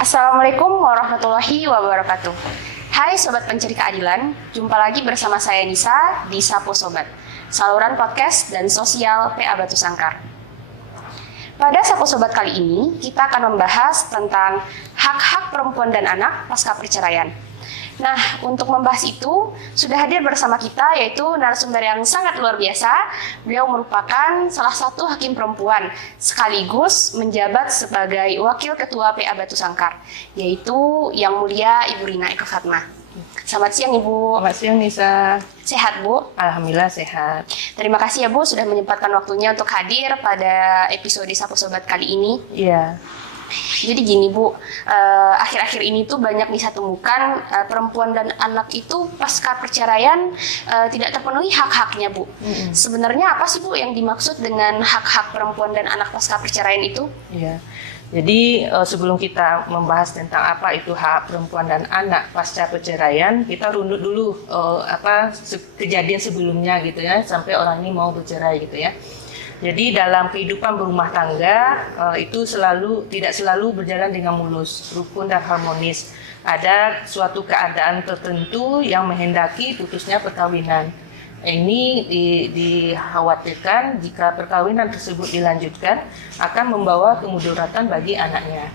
Assalamualaikum warahmatullahi wabarakatuh. Hai Sobat Pencari Keadilan, jumpa lagi bersama saya Nisa di Sapo Sobat, saluran podcast dan sosial PA Batu Sangkar. Pada Sapo Sobat kali ini, kita akan membahas tentang hak-hak perempuan dan anak pasca perceraian. Nah, untuk membahas itu, sudah hadir bersama kita yaitu narasumber yang sangat luar biasa. Beliau merupakan salah satu hakim perempuan, sekaligus menjabat sebagai Wakil Ketua PA Batu Sangkar, yaitu Yang Mulia Ibu Rina Eka Fatma. Selamat siang Ibu. Selamat siang Nisa. Sehat Bu? Alhamdulillah sehat. Terima kasih ya Bu sudah menyempatkan waktunya untuk hadir pada episode Sapo Sobat kali ini. Iya. Jadi gini Bu, akhir-akhir ini tuh banyak ditemukan perempuan dan anak itu pasca perceraian tidak terpenuhi hak-haknya Bu. Sebenarnya apa sih Bu yang dimaksud dengan hak-hak perempuan dan anak pasca perceraian itu? Iya. Jadi sebelum kita membahas tentang apa itu hak perempuan dan anak pasca perceraian, kita runut dulu kejadian sebelumnya gitu ya, sampai orang ini mau bercerai gitu ya. Jadi dalam kehidupan berumah tangga itu tidak selalu berjalan dengan mulus, rukun dan harmonis. Ada suatu keadaan tertentu yang menghendaki putusnya perkawinan. Ini dikhawatirkan jika perkawinan tersebut dilanjutkan akan membawa kemudaratan bagi anaknya.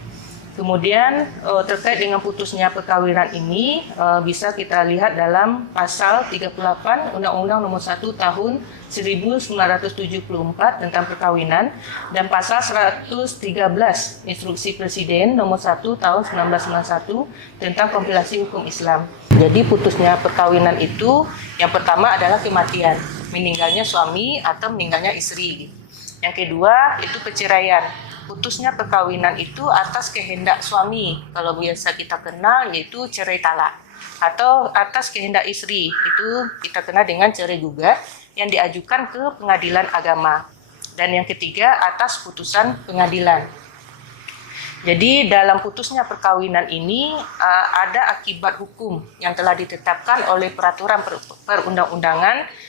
Kemudian terkait dengan putusnya perkawinan ini bisa kita lihat dalam pasal 38 Undang-Undang Nomor 1 Tahun 1974 tentang perkawinan dan pasal 113 Instruksi Presiden Nomor 1 Tahun 1991 tentang kompilasi hukum Islam. Jadi putusnya perkawinan itu yang pertama adalah kematian, meninggalnya suami atau meninggalnya istri. Yang kedua itu perceraian. Putusnya perkawinan itu atas kehendak suami, kalau biasa kita kenal yaitu cerai talak, atau atas kehendak istri, itu kita kenal dengan cerai gugat yang diajukan ke pengadilan agama. Dan yang ketiga atas putusan pengadilan. Jadi dalam putusnya perkawinan ini ada akibat hukum yang telah ditetapkan oleh peraturan perundang-undangan,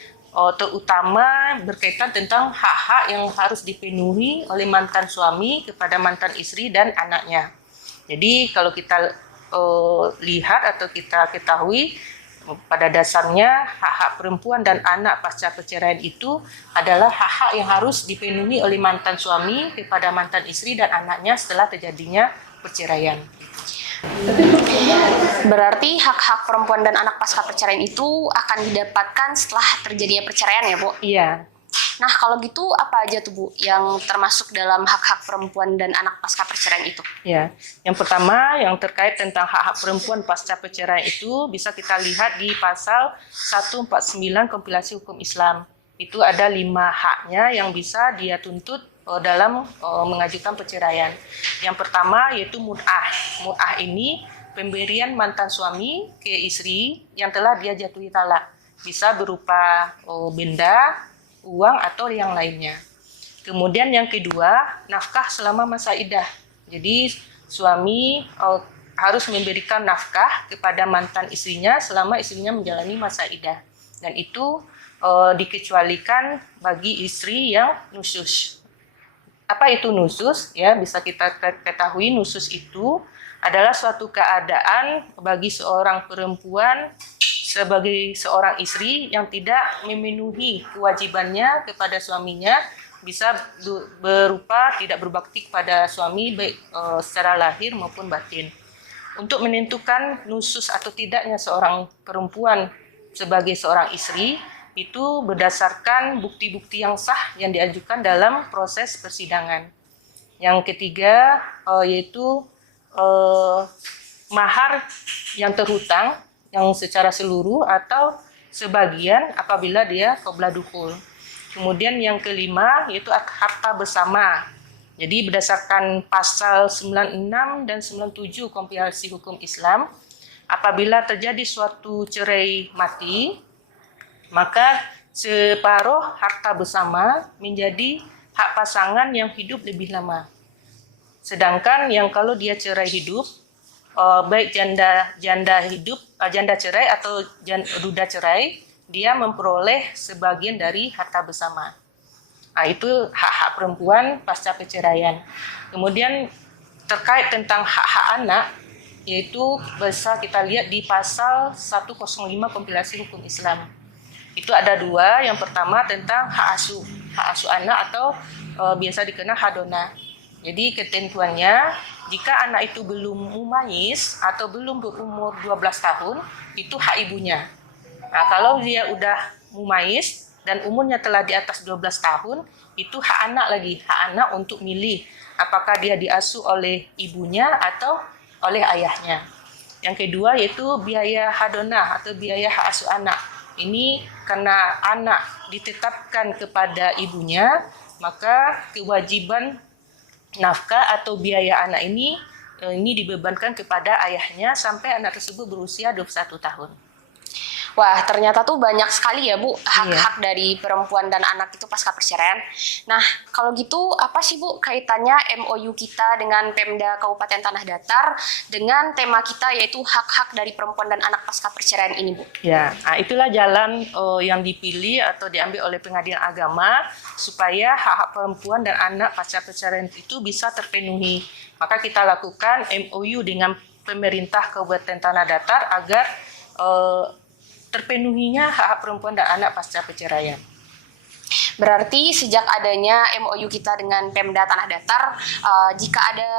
terutama berkaitan tentang hak-hak yang harus dipenuhi oleh mantan suami kepada mantan istri dan anaknya. Jadi kalau kita lihat atau kita ketahui, pada dasarnya hak-hak perempuan dan anak pasca perceraian itu adalah hak-hak yang harus dipenuhi oleh mantan suami kepada mantan istri dan anaknya setelah terjadinya perceraian. Berarti hak-hak perempuan dan anak pasca perceraian itu akan didapatkan setelah terjadinya perceraian ya Bu? Iya. Nah kalau gitu apa aja tuh Bu yang termasuk dalam hak-hak perempuan dan anak pasca perceraian itu? Ya, yang pertama yang terkait tentang hak-hak perempuan pasca perceraian itu bisa kita lihat di pasal 149 kompilasi hukum Islam. Itu ada 5 haknya yang bisa dia tuntut dalam mengajukan perceraian. Yang pertama yaitu mut'ah. Mut'ah ini pemberian mantan suami ke istri yang telah dia jatuhi talak. Bisa berupa benda, uang atau yang lainnya. Kemudian yang kedua, nafkah selama masa iddah. Jadi suami harus memberikan nafkah kepada mantan istrinya selama istrinya menjalani masa iddah. Dan itu dikecualikan bagi istri yang nusyuz. Apa itu nusyuz? Ya, bisa kita ketahui nusyuz itu adalah suatu keadaan bagi seorang perempuan sebagai seorang istri yang tidak memenuhi kewajibannya kepada suaminya, bisa berupa tidak berbakti kepada suami baik secara lahir maupun batin. Untuk menentukan nusyuz atau tidaknya seorang perempuan sebagai seorang istri itu berdasarkan bukti-bukti yang sah yang diajukan dalam proses persidangan. Yang ketiga yaitu mahar yang terhutang yang secara seluruh atau sebagian apabila dia qabla dukhul. Kemudian yang kelima yaitu harta bersama. Jadi berdasarkan pasal 96 dan 97 kompilasi hukum Islam, apabila terjadi suatu cerai mati, maka separuh harta bersama menjadi hak pasangan yang hidup lebih lama. Sedangkan yang kalau dia cerai hidup, baik janda cerai atau duda cerai, dia memperoleh sebagian dari harta bersama. Nah, itu hak-hak perempuan pasca perceraian. Kemudian terkait tentang hak-hak anak, yaitu bisa kita lihat di pasal 105 kompilasi hukum Islam. Itu ada dua. Yang pertama tentang hak asuh anak atau biasa dikenal hadona. Jadi ketentuannya, jika anak itu belum mumayyiz atau belum berumur 12 tahun, itu hak ibunya. Nah, kalau dia udah mumayyiz dan umurnya telah di atas 12 tahun, itu hak anak lagi, hak anak untuk milih apakah dia diasuh oleh ibunya atau oleh ayahnya. Yang kedua yaitu biaya hadonah atau biaya hak asuh anak. Ini karena anak ditetapkan kepada ibunya, maka kewajiban nafkah atau biaya anak ini dibebankan kepada ayahnya sampai anak tersebut berusia 21 tahun. Wah, ternyata tuh banyak sekali ya Bu hak-hak dari perempuan dan anak itu pasca perceraian. Nah, kalau gitu apa sih Bu kaitannya MOU kita dengan Pemda Kabupaten Tanah Datar dengan tema kita yaitu hak-hak dari perempuan dan anak pasca perceraian ini Bu? Ya, nah itulah jalan yang dipilih atau diambil oleh Pengadilan Agama supaya hak-hak perempuan dan anak pasca perceraian itu bisa terpenuhi. Maka kita lakukan MOU dengan pemerintah Kabupaten Tanah Datar agar terpenuhinya hak perempuan dan anak pasca perceraian. Berarti sejak adanya MOU kita dengan Pemda Tanah Datar, jika ada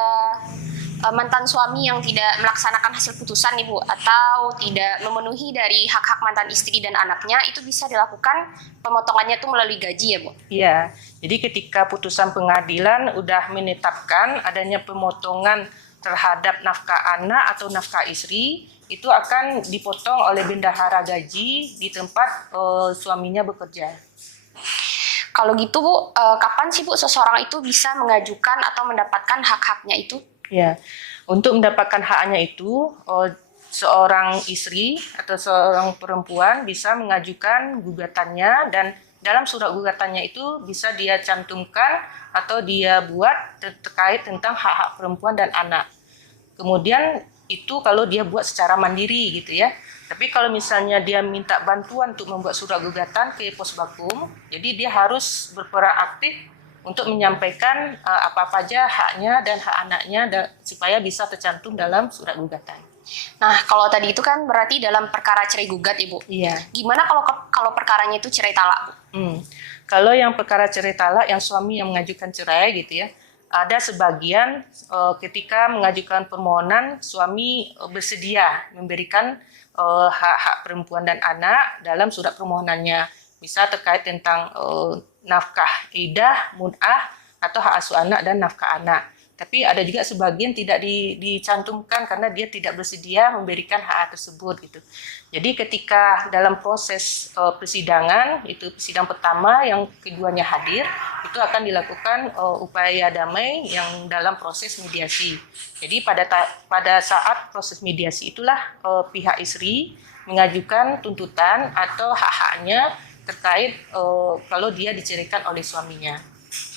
mantan suami yang tidak melaksanakan hasil putusan nih Bu, atau tidak memenuhi dari hak-hak mantan istri dan anaknya, itu bisa dilakukan pemotongannya itu melalui gaji ya Bu? Iya, jadi ketika putusan pengadilan udah menetapkan adanya pemotongan terhadap nafkah anak atau nafkah istri, itu akan dipotong oleh bendahara gaji di tempat suaminya bekerja. Kalau gitu Bu, kapan sih Bu seseorang itu bisa mengajukan atau mendapatkan hak-haknya itu? Ya, untuk mendapatkan haknya itu, seorang istri atau seorang perempuan bisa mengajukan gugatannya dan dalam surat gugatannya itu bisa dia cantumkan atau dia buat terkait tentang hak-hak perempuan dan anak. Kemudian itu kalau dia buat secara mandiri gitu ya. Tapi kalau misalnya dia minta bantuan untuk membuat surat gugatan ke Posbakum, jadi dia harus berperan aktif untuk menyampaikan apa-apa aja haknya dan hak anaknya supaya bisa tercantum dalam surat gugatan. Nah, kalau tadi itu kan berarti dalam perkara cerai gugat Ibu. Iya. Gimana kalau perkaranya itu cerai talak Bu? Kalau yang perkara cerai talak yang suami yang mengajukan cerai gitu ya, ada sebagian ketika mengajukan permohonan suami bersedia memberikan hak-hak perempuan dan anak dalam surat permohonannya, bisa terkait tentang nafkah idah, mud'ah atau hak asuh anak dan nafkah anak. Tapi ada juga sebagian tidak dicantumkan karena dia tidak bersedia memberikan hak tersebut gitu. Jadi ketika dalam proses persidangan, itu persidangan pertama yang keduanya hadir, itu akan dilakukan upaya damai yang dalam proses mediasi. Jadi pada saat proses mediasi itulah pihak istri mengajukan tuntutan atau hak-haknya terkait kalau dia diceraikan oleh suaminya.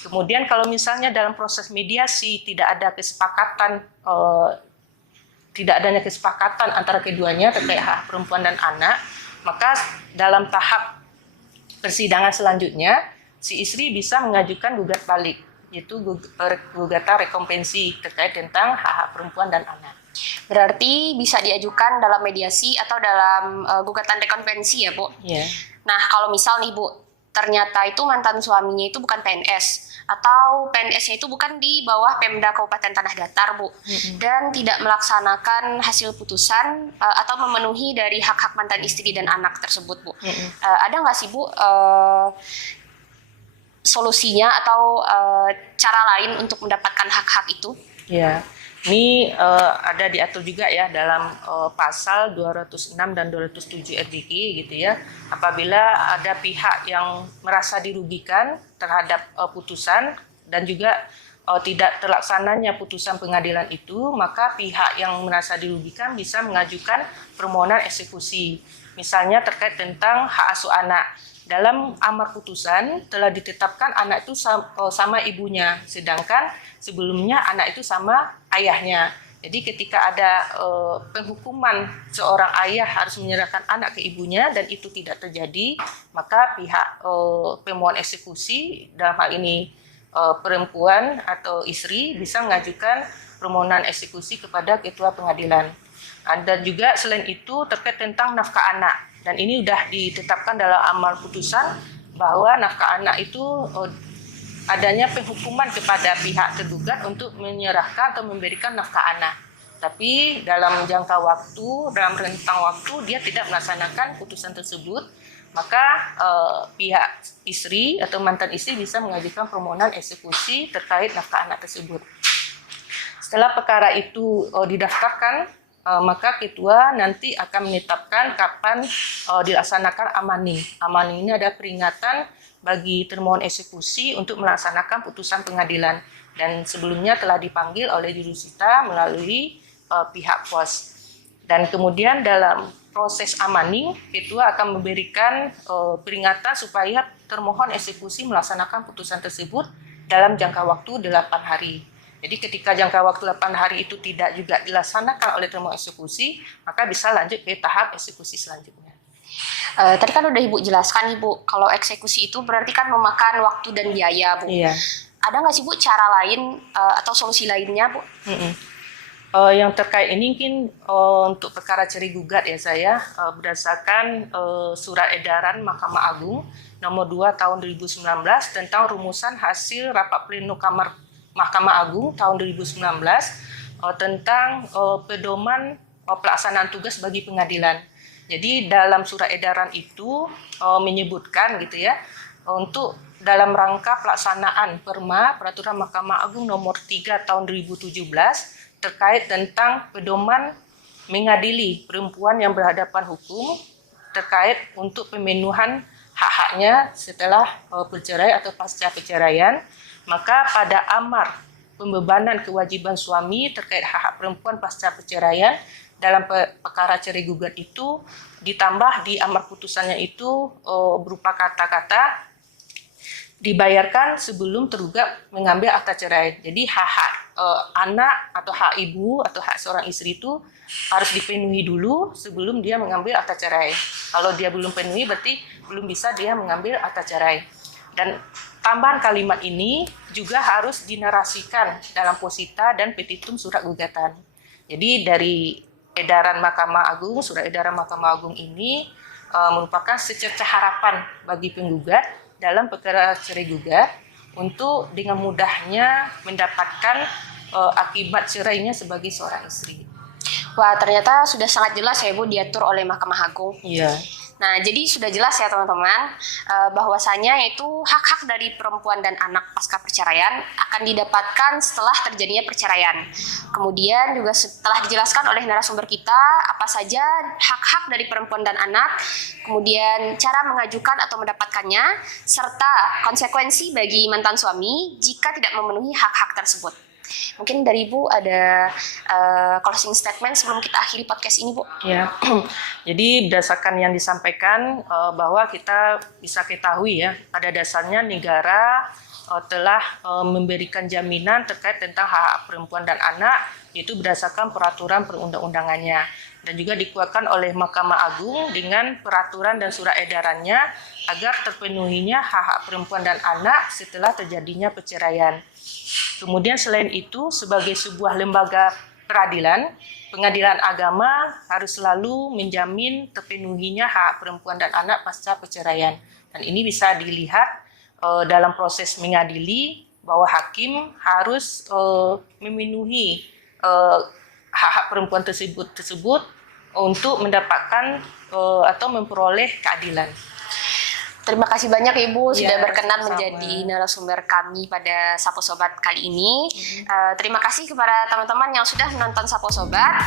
Kemudian kalau misalnya dalam proses mediasi tidak adanya kesepakatan antara keduanya terkait hak perempuan dan anak, maka dalam tahap persidangan selanjutnya si istri bisa mengajukan gugat balik, yaitu gugatan rekompensi terkait tentang hak perempuan dan anak. Berarti bisa diajukan dalam mediasi atau dalam gugatan rekompensi ya Bu? Iya. Nah, kalau misal nih Bu, ternyata itu mantan suaminya itu bukan PNS atau PNS-nya itu bukan di bawah Pemda Kabupaten Tanah Datar Bu, dan tidak melaksanakan hasil putusan atau memenuhi dari hak-hak mantan istri dan anak tersebut Bu. Ada nggak sih Bu solusinya atau cara lain untuk mendapatkan hak-hak itu? Ya, ini ada diatur juga ya dalam pasal 206 dan 207 RBK gitu ya. Apabila ada pihak yang merasa dirugikan terhadap putusan dan juga tidak terlaksananya putusan pengadilan itu, maka pihak yang merasa dirugikan bisa mengajukan permohonan eksekusi. Misalnya terkait tentang hak asuh anak. Dalam amar putusan telah ditetapkan anak itu sama ibunya, sedangkan sebelumnya anak itu sama ayahnya. Jadi ketika ada penghukuman seorang ayah harus menyerahkan anak ke ibunya dan itu tidak terjadi, maka pihak pemohon eksekusi, dalam hal ini perempuan atau istri, bisa mengajukan permohonan eksekusi kepada ketua pengadilan. Dan juga selain itu terkait tentang nafkah anak, dan ini sudah ditetapkan dalam amar putusan bahwa nafkah anak itu adanya penghukuman kepada pihak tergugat untuk menyerahkan atau memberikan nafkah anak. Tapi dalam jangka waktu, dalam rentang waktu dia tidak melaksanakan putusan tersebut, maka pihak istri atau mantan istri bisa mengajukan permohonan eksekusi terkait nafkah anak tersebut. Setelah perkara itu didaftarkan, maka ketua nanti akan menetapkan kapan dilaksanakan amani. Amani ini ada peringatan bagi termohon eksekusi untuk melaksanakan putusan pengadilan, dan sebelumnya telah dipanggil oleh jurusita melalui pihak pos. Dan kemudian dalam proses amani, ketua akan memberikan peringatan supaya termohon eksekusi melaksanakan putusan tersebut dalam jangka waktu 8 hari. Jadi ketika jangka waktu 8 hari itu tidak juga dilaksanakan oleh termohon eksekusi, maka bisa lanjut ke tahap eksekusi selanjutnya. Tadi kan udah Ibu jelaskan Ibu, kalau eksekusi itu berarti kan memakan waktu dan biaya Bu. Iya. Ada nggak sih Bu cara lain atau solusi lainnya Bu? Yang terkait ini mungkin untuk perkara cerai gugat ya saya berdasarkan surat edaran Mahkamah Agung nomor 2 tahun 2019 tentang rumusan hasil rapat pleno Mahkamah Agung tahun 2019 tentang pedoman pelaksanaan tugas bagi pengadilan. Jadi dalam surat edaran itu menyebutkan gitu ya, untuk dalam rangka pelaksanaan peraturan Mahkamah Agung nomor 3 tahun 2017 terkait tentang pedoman mengadili perempuan yang berhadapan hukum terkait untuk pemenuhan hak-haknya setelah bercerai atau pasca perceraian, maka pada amar pembebanan kewajiban suami terkait hak-hak perempuan pasca perceraian dalam perkara cerai gugat itu ditambah di amar putusannya itu berupa kata-kata dibayarkan sebelum tergugat mengambil akta cerai. Jadi hak-hak anak atau hak ibu atau hak seorang istri itu harus dipenuhi dulu sebelum dia mengambil akta cerai. Kalau dia belum penuhi berarti belum bisa dia mengambil akta cerai. Dan tambahan kalimat ini juga harus dinarasikan dalam posita dan petitum surat gugatan. Jadi dari edaran Mahkamah Agung, surat edaran Mahkamah Agung ini merupakan secercah harapan bagi penggugat dalam perkara cerai gugat untuk dengan mudahnya mendapatkan akibat cerainya sebagai seorang istri. Wah, ternyata sudah sangat jelas ya Bu diatur oleh Mahkamah Agung. Iya. Nah, jadi sudah jelas ya teman-teman bahwasanya yaitu hak-hak dari perempuan dan anak pasca perceraian akan didapatkan setelah terjadinya perceraian. Kemudian juga setelah dijelaskan oleh narasumber kita apa saja hak-hak dari perempuan dan anak, kemudian cara mengajukan atau mendapatkannya, serta konsekuensi bagi mantan suami jika tidak memenuhi hak-hak tersebut. Mungkin dari Ibu ada closing statement sebelum kita akhiri podcast ini Bu. Ya, jadi berdasarkan yang disampaikan bahwa kita bisa ketahui ya pada dasarnya negara telah memberikan jaminan terkait tentang hak perempuan dan anak yaitu berdasarkan peraturan perundang-undangannya dan juga dikuatkan oleh Mahkamah Agung dengan peraturan dan surat edarannya agar terpenuhinya hak-hak perempuan dan anak setelah terjadinya perceraian. Kemudian selain itu, sebagai sebuah lembaga peradilan, pengadilan agama harus selalu menjamin terpenuhinya hak perempuan dan anak pasca perceraian. Dan ini bisa dilihat dalam proses mengadili bahwa hakim harus memenuhi hak-hak perempuan tersebut untuk mendapatkan atau memperoleh keadilan. Terima kasih banyak Ibu sudah berkenan sama-sama menjadi narasumber kami pada Sapo Sobat kali ini. Terima kasih kepada teman-teman yang sudah menonton Sapo Sobat.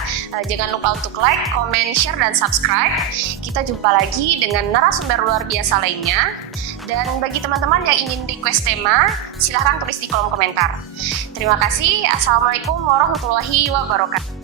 Jangan lupa untuk like, comment, share, dan subscribe. Kita jumpa lagi dengan narasumber luar biasa lainnya. Dan bagi teman-teman yang ingin request tema, silahkan tulis di kolom komentar. Terima kasih. Assalamualaikum warahmatullahi wabarakatuh.